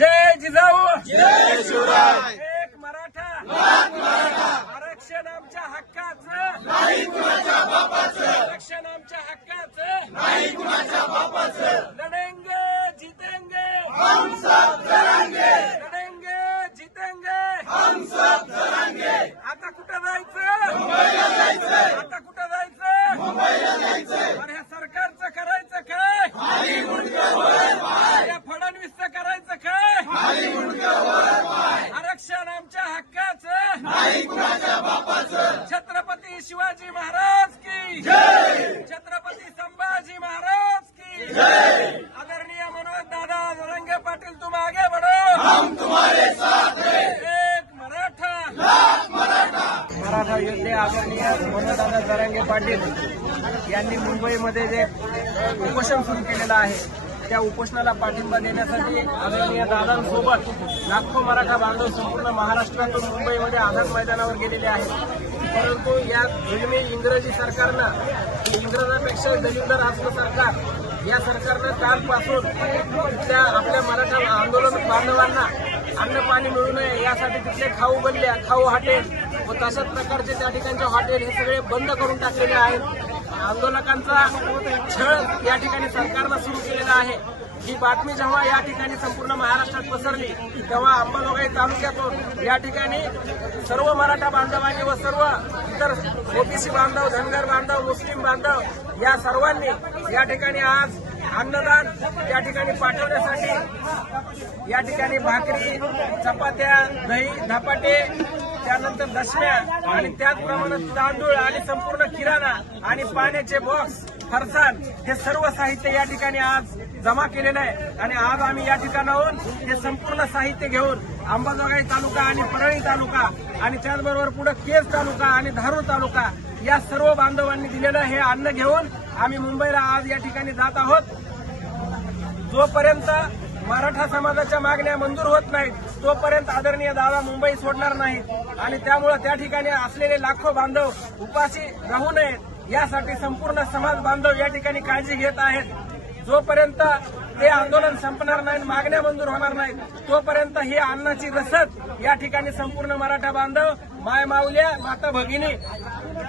जय जिजाऊ, जय शिवराय. एक मराठा, आरक्षण आमच्या हक्काचं, नाही कुणाच्या बापाचं, आरक्षण आमच्या हक्काचं, नाही कुणाच्या बापाचं. लढेंगे जीतेंगे, हम सब लढेंगे, लढेंगे जीतेंगे. हम सब लढेंगे. आता कुठं जायचं, मुंबईला जायचंय, आता कुठं जायचं, मुंबईला जायचंय. आणि ह्या सरकारचं करायचं काय, खाली मुंडकं वर पाय, या फडणवीसचं करायचं काय. खाली मुंडकं वर पाय, आरक्षण आमच्या हक्काचं, नाही कुणाच्या बापाचं. छत्रपती शिवाजी महाराज की जय, छत्रपती संभाजी महाराज की जय. आदरणीय मनोज दादा जरांगे पाटील, तुम आगे बढ़ो, हम तुम्हारे साथ हैं. एक मराठा. लाख मराठा. मराठा योद्धे आदरणीय मनोजदादा जरांगे पाटील यांनी मुंबईमध्ये जे उपोषण सुरू केलेलं आहे त्या उपोषणाला पाठिंबा देण्यासाठी आदरणीय दादांसोबत लाखो मराठा बांधव संपूर्ण महाराष्ट्रातून मुंबईमध्ये आझाद मैदानावर गेलेले आहेत. परंतु या जुलमी इंग्रजी सरकारनं, इंग्रजांपेक्षा दलिंदर असलं सरकार, या सरकारनं कालपासून त्या आपल्या मराठा आंदोलन बांधवांना अन्न पाणी मिळू नये यासाठी तिथले खाऊ गल्ल्या, खाऊ हॉटेल व तशाच प्रकारचे त्या ठिकाणचे हॉटेल हे सगळे बंद करून टाकलेले आहेत. आंदोलकांचा छळ या ठिकाणी सरकारनं सुरू केलेला आहे. ही बातमी जेव्हा या ठिकाणी संपूर्ण महाराष्ट्रात पसरली तेव्हा अंबाजोगाई तालुक्यातून या ठिकाणी सर्व मराठा बांधवांनी व सर्व इतर ओबीसी बांधव, धनगर बांधव, मुस्लिम बांधव या सर्वांनी या ठिकाणी आज अन्नदान या ठिकाणी पाठवण्यासाठी या ठिकाणी भाकरी, चपात्या, दही, धपाटे, त्यानंतर दशम्या आणि त्याचप्रमाणे तांदूळ आणि संपूर्ण किराणा आणि पाण्याचे बॉक्स, फरसाण हे सर्व साहित्य या ठिकाणी आज जमा केलेलं आहे. आणि आज आम्ही या ठिकाणाहून हे संपूर्ण साहित्य घेऊन अंबाजोगाई तालुका आणि परळी तालुका आणि त्याचबरोबर पुढे केज तालुका आणि धारूर तालुका या सर्व बांधवांनी दिलेलं हे अन्न घेऊन आम्ही मुंबईला आज या ठिकाणी जात आहोत. जोपर्यंत मराठा समाजाच्या मागण्या मंजूर होत नाहीत तोपर्यंत आदरणीय दादा मुंबई सोडणार नाहीत आणि त्यामुळे त्या ठिकाणी असलेले लाखो बांधव उपाशी राहू नयेत यासाठी संपूर्ण समाज बांधव या ठिकाणी काळजी घेत आहेत. जोपर्यंत ते आंदोलन संपणार नाही, मागण्या मंजूर होणार नाहीत तोपर्यंत ही अन्नाची रसद या ठिकाणी संपूर्ण मराठा बांधव, माय माऊल्या, माता भगिनी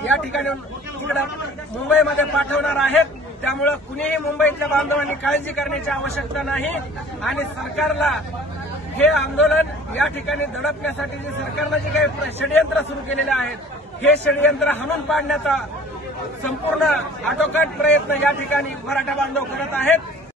या ठिकाणी तिकडे मुंबईमध्ये पाठवणार आहेत. त्यामुळे कुणीही मुंबईतल्या बांधवांनी काळजी करण्याची आवश्यकता नाही आणि सरकारला हे आंदोलन या ठिकाणी दडपण्यासाठी जे सरकारनं जे काही षडयंत्र सुरू केलेले आहेत हे षडयंत्र हाणून पाडण्याचा संपूर्ण आटोकाट प्रयत्न या ठिकाणी मराठा बांधव करत आहेत.